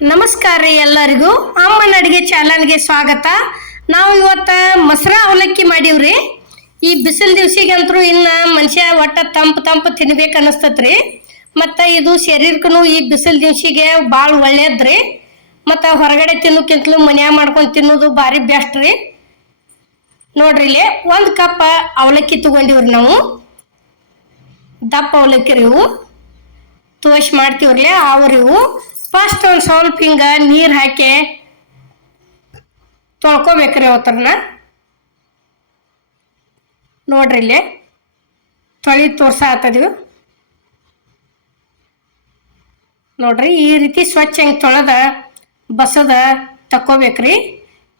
ನಮಸ್ಕಾರ ರೀ ಎಲ್ಲರಿಗೂ. ಅಮ್ಮನ ಅಡುಗೆ ಚಾನಲ್ಗೆ ಸ್ವಾಗತ. ನಾವು ಇವತ್ತ ಮೊಸರ ಅವಲಕ್ಕಿ ಮಾಡೀವ್ರಿ ಈ ಬಿಸಿಲು ದಿವ್ಸಿಗಂತರೂ ಇನ್ನು ಮನುಷ್ಯ ಒಟ್ಟ ತಂಪು ತಂಪು ತಿನ್ಬೇಕು ರೀ. ಮತ್ತು ಇದು ಶರೀರಕ್ಕೂ ಈ ಬಿಸಿಲು ದಿವ್ಸಿಗೆ ಭಾಳ ಒಳ್ಳೇದ್ರಿ ಮತ್ತು ಹೊರಗಡೆ ತಿನ್ನೋಕ್ಕಿಂತಲೂ ಮನ್ಯಾಗ ಮಾಡ್ಕೊಂಡು ತಿನ್ನೋದು ಭಾರಿ ಬೆಸ್ಟ್ ರೀ. ನೋಡ್ರಿ ಇಲ್ಲಿ ಒಂದು ಕಪ್ ಅವಲಕ್ಕಿ ತಗೊಂಡಿವ್ರಿ ನಾವು. ದಪ್ಪ ಅವಲಕ್ಕಿ ರೀ ಇವು. ತೋಷ್ ಮಾಡ್ತೀವ್ರಲ್ಲೇ ಅವ್ರಿ ಇವು. ಫಸ್ಟ್ ಒಂದು ಸ್ವಲ್ಪ ಹಿಂಗೆ ನೀರು ಹಾಕಿ ತೊಳ್ಕೊಬೇಕ್ರಿ ಅವತ್ತರನ್ನ ನೋಡ್ರಿ ಇಲ್ಲಿ. ತೊಳಿ ತೋರ್ಸ ಆತದಿವು ನೋಡ್ರಿ ಈ ರೀತಿ ಸ್ವಚ್ಛ ಹಿಂಗೆ ತೊಳೆದ, ಬಸದ ತಕ್ಕೋಬೇಕ್ರಿ.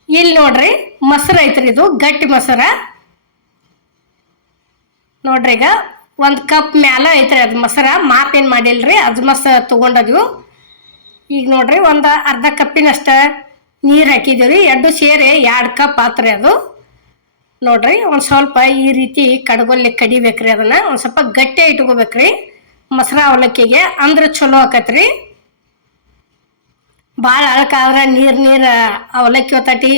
ಇಲ್ಲಿ ನೋಡ್ರಿ ಮೊಸರು ಐತ್ರಿ ಇದು, ಗಟ್ಟಿ ಮೊಸರ. ನೋಡ್ರಿ ಈಗ ಒಂದು ಕಪ್ ಮ್ಯಾಲ ಐತ್ರಿ ಅದು ಮೊಸರ. ಮಾಪೇನು ಮಾಡಿಲ್ರಿ, ಅದು ಮೊಸರು ತೊಗೊಂಡದ್ವು ಈಗ ನೋಡ್ರಿ ಒಂದು ಅರ್ಧ ಕಪ್ಪಿನಷ್ಟ ನೀರು ಹಾಕಿದ್ದೀವಿ. ಎರಡು ಸೇರಿ ಎರಡು ಕಪ್ ಪಾತ್ರೆ ಅದು. ನೋಡ್ರಿ ಒಂದು ಸ್ವಲ್ಪ ಈ ರೀತಿ ಕಡಗೊಲ್ಲಿ ಕಡಿಬೇಕ್ರಿ ಅದನ್ನ. ಒಂದು ಸ್ವಲ್ಪ ಗಟ್ಟಿ ಇಟ್ಕೋಬೇಕ್ರಿ. ಮೊಸರ ಅವಲಕ್ಕಿಗೆ ಅಂದ್ರೆ ಚಲೋ ಆಕತ್ರಿ. ಭಾಳ ಅಳಕಾದ್ರೆ ನೀರು ನೀರು ಅವಲಕ್ಕಿ ಒತ್ತಾಟಿ,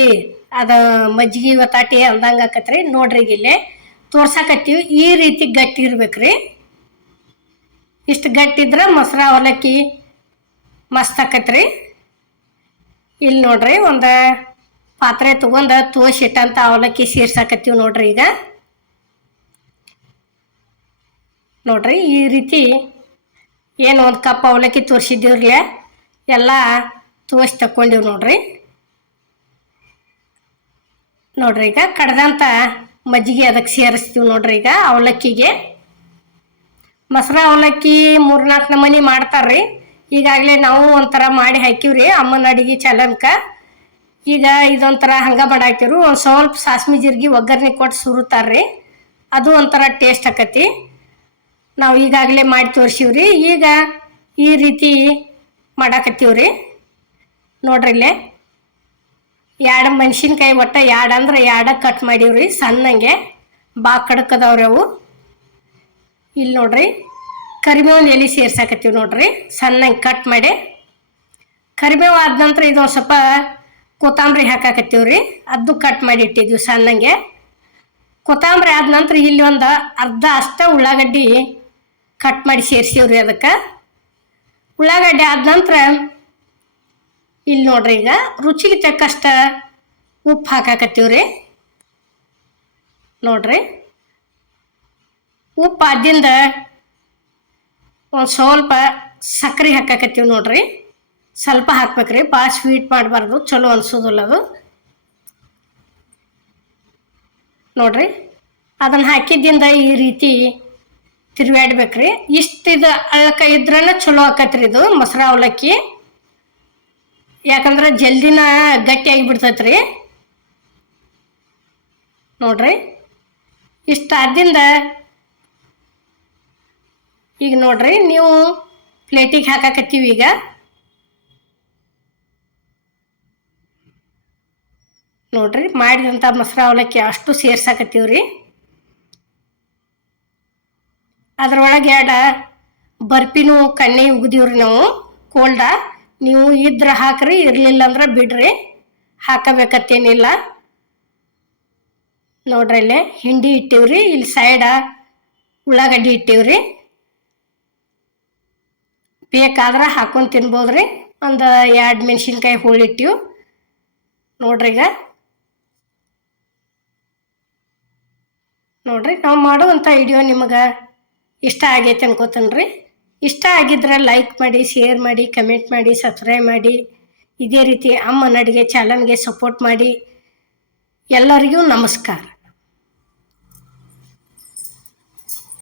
ಅದು ಮಜ್ಜಿಗೆ ಒತ್ತಾಟಿ ಅಂದಂಗೆ ಆಕತ್ರಿ. ನೋಡ್ರಿ ಇಲ್ಲಿ ತೋರ್ಸಾಕತ್ತೀವಿ. ಈ ರೀತಿ ಗಟ್ಟಿ ಇರ್ಬೇಕ್ರಿ. ಇಷ್ಟು ಗಟ್ಟಿದ್ರೆ ಮೊಸರ ಅವಲಕ್ಕಿ ಮಸ್ತ್ ಆಕತ್ರಿ ಇಲ್ಲಿ ನೋಡ್ರಿ ಒಂದು ಪಾತ್ರೆ ತೊಗೊಂಡು ತೋಸಿಟ್ಟಂತ ಅವಲಕ್ಕಿ ಸೇರ್ಸಾಕತ್ತೀವಿ ನೋಡ್ರಿ ಈಗ. ನೋಡ್ರಿ ಈ ರೀತಿ ಏನು ಒಂದು ಕಪ್ ಅವಲಕ್ಕಿ ತೋರಿಸಿದ್ದೀವ್ರಲ್ಲ, ಎಲ್ಲ ತೋರಿಸಿ ತಕ್ಕೊಂಡಿವಿ ನೋಡ್ರಿ. ನೋಡ್ರಿ ಈಗ ಕಡ್ದಂಥ ಮಜ್ಜಿಗೆ ಅದಕ್ಕೆ ಸೇರಿಸ್ತೀವಿ ನೋಡ್ರಿ ಈಗ ಅವಲಕ್ಕಿಗೆ. ಮೊಸರು ಅವಲಕ್ಕಿ ಮೂರ್ನಾಲ್ಕು ನಮೂನಿ ಮಾಡ್ತಾರ್ರಿ. ಈಗಾಗಲೇ ನಾವು ಒಂಥರ ಮಾಡಿ ಹಾಕಿವ್ರಿ, ಅಮ್ಮನ ಅಡಿಗೆ ಚಲನ್ಕ. ಈಗ ಇದೊಂಥರ ಹಂಗೆ ಮಾಡಾಕಿವ್ರು ಒಂದು ಸ್ವಲ್ಪ ಸಾಸ್ಮಿ ಜೀರಿಗೆ ಒಗ್ಗರಣೆ ಕೊಟ್ಟು ಸುರುತ್ತಾರ್ರಿ ಅದು ಒಂಥರ ಟೇಸ್ಟ್ ಆಕತಿ. ನಾವು ಈಗಾಗಲೇ ಮಾಡಿ ತೋರಿಸಿವ್ರಿ. ಈಗ ಈ ರೀತಿ ಮಾಡಾಕತ್ತೀವ್ರಿ. ನೋಡ್ರಿ ಇಲ್ಲೇ. ಎರಡು ಮೆಣಸಿನ್ಕಾಯಿ ಒಟ್ಟ ಎರಡು ಅಂದ್ರೆ ಎರಡು ಕಟ್ ಮಾಡೀವ್ರಿ, ಸಣ್ಣಂಗೆ. ಬಾ ಕಡಕದವ್ರಿ ಅವು. ಇಲ್ಲಿ ನೋಡ್ರಿ. ಕರಿಬೇವಿನ ಎಲೆ ಸೇರ್ಸಾಕತ್ತೀವಿ ನೋಡ್ರಿ. ಸಣ್ಣಗೆ ಕಟ್ ಮಾಡಿ. ಕರಿಬೇವು ಆದ ನಂತರ ಇದೊಂದು ಸ್ವಲ್ಪ ಕೊತ್ತಂಬರಿ ಹಾಕಾಕತ್ತೀವಿ ರೀ. ಅದು ಕಟ್ ಮಾಡಿ ಇಟ್ಟಿದ್ವಿ ಸಣ್ಣಂಗೆ. ಕೊತ್ತಂಬರಿ ಆದ ನಂತರ ಇಲ್ಲಿ ಒಂದು ಅರ್ಧ ಅಷ್ಟ ಉಳ್ಳಾಗಡ್ಡಿ ಕಟ್ ಮಾಡಿ ಸೇರ್ಸೀವ್ರಿ ಅದಕ್ಕೆ. ಉಳ್ಳಾಗಡ್ಡೆ ಆದ ನಂತರ ಇಲ್ಲಿ ನೋಡ್ರಿ ಈಗ ರುಚಿಗೆ ತಕ್ಕಷ್ಟ ಉಪ್ಪು ಹಾಕಾಕತ್ತೀವಿ ರೀ. ನೋಡ್ರಿ. ಉಪ್ಪು ಆದಿಂದ ಒಂದು ಸ್ವಲ್ಪ ಸಕ್ಕರೆ ಹಾಕಕತ್ತೀವಿ ನೋಡ್ರಿ. ಸ್ವಲ್ಪ ಹಾಕ್ಬೇಕ್ರಿ. ಭಾಳ ಸ್ವೀಟ್ ಮಾಡಬಾರ್ದು. ಚಲೋ ಅನ್ಸೋದಿಲ್ಲ ಅದು. ನೋಡ್ರಿ. ಅದನ್ನು ಹಾಕಿದ್ದಿಂದ ಈ ರೀತಿ ತಿರುವಾಡ್ಬೇಕ್ರಿ ಇಷ್ಟು ಇದು ಅಳ್ಳಕ ಇದ್ರನ ಚಲೋ ಆಕತ್ರಿ ಇದು ಮೊಸರು ಅವಲಕ್ಕಿ. ಯಾಕಂದ್ರೆ ಜಲ್ದಿನ ಗಟ್ಟಿ ಆಗಿಬಿಡ್ತೈತ್ರಿ. ನೋಡ್ರಿ. ಇಷ್ಟ ಆದಿಂದ ಈಗ ನೋಡ್ರಿ ನೀವು ಪ್ಲೇಟಿಗೆ ಹಾಕಾಕತ್ತೀವಿ ಈಗ. ನೋಡ್ರಿ ಮಾಡಿದಂಥ ಮೊಸರು ಅವಲಕ್ಕಿ ಅಷ್ಟು ಸೇರ್ಸಾಕತ್ತೀವ್ರಿ. ಅದ್ರೊಳಗೆ ಎರಡ ಬರ್ಪಿನೂ ಕಣ್ಣಿ ಉಗ್ದೀವ್ರಿ ನಾವು ಕೋಲ್ಡ. ನೀವು ಇದ್ರೆ ಹಾಕ್ರಿ, ಇರಲಿಲ್ಲ ಅಂದ್ರೆ ಬಿಡ್ರಿ. ಹಾಕಬೇಕತ್ತೇನಿಲ್ಲ. ನೋಡ್ರಿ ಇಲ್ಲಿ ಹಿಂಡಿ ಇಟ್ಟೀವ್ರಿ, ಇಲ್ಲಿ ಸೈಡ ಉಳ್ಳಾಗಡ್ಡಿ ಇಟ್ಟೀವ್ರಿ. ಬೇಕಾದ್ರೆ ಹಾಕೊಂಡು ತಿನ್ಬೋದು ರೀ ಒಂದು ಎರಡು ಮೆಣಸಿನ್ಕಾಯಿ ಹೋಳಿಟ್ಟಿವು ನೋಡ್ರಿ ಈಗ. ನೋಡ್ರಿ, ನಾವು ಮಾಡುವಂಥ ವಿಡಿಯೋ ನಿಮಗೆ ಇಷ್ಟ ಆಗೈತೆ ರೀ ಇಷ್ಟ ಆಗಿದ್ರೆ ಲೈಕ್ ಮಾಡಿ ಶೇರ್ ಮಾಡಿ ಕಮೆಂಟ್ ಮಾಡಿ ಸಬ್ಸ್ಕ್ರೈಬ್ ಮಾಡಿ. ಇದೇ ರೀತಿ ಅಮ್ಮನ ಅಡುಗೆ ಚಾನಲ್ಗೆ ಸಪೋರ್ಟ್ ಮಾಡಿ. ಎಲ್ಲರಿಗೂ ನಮಸ್ಕಾರ.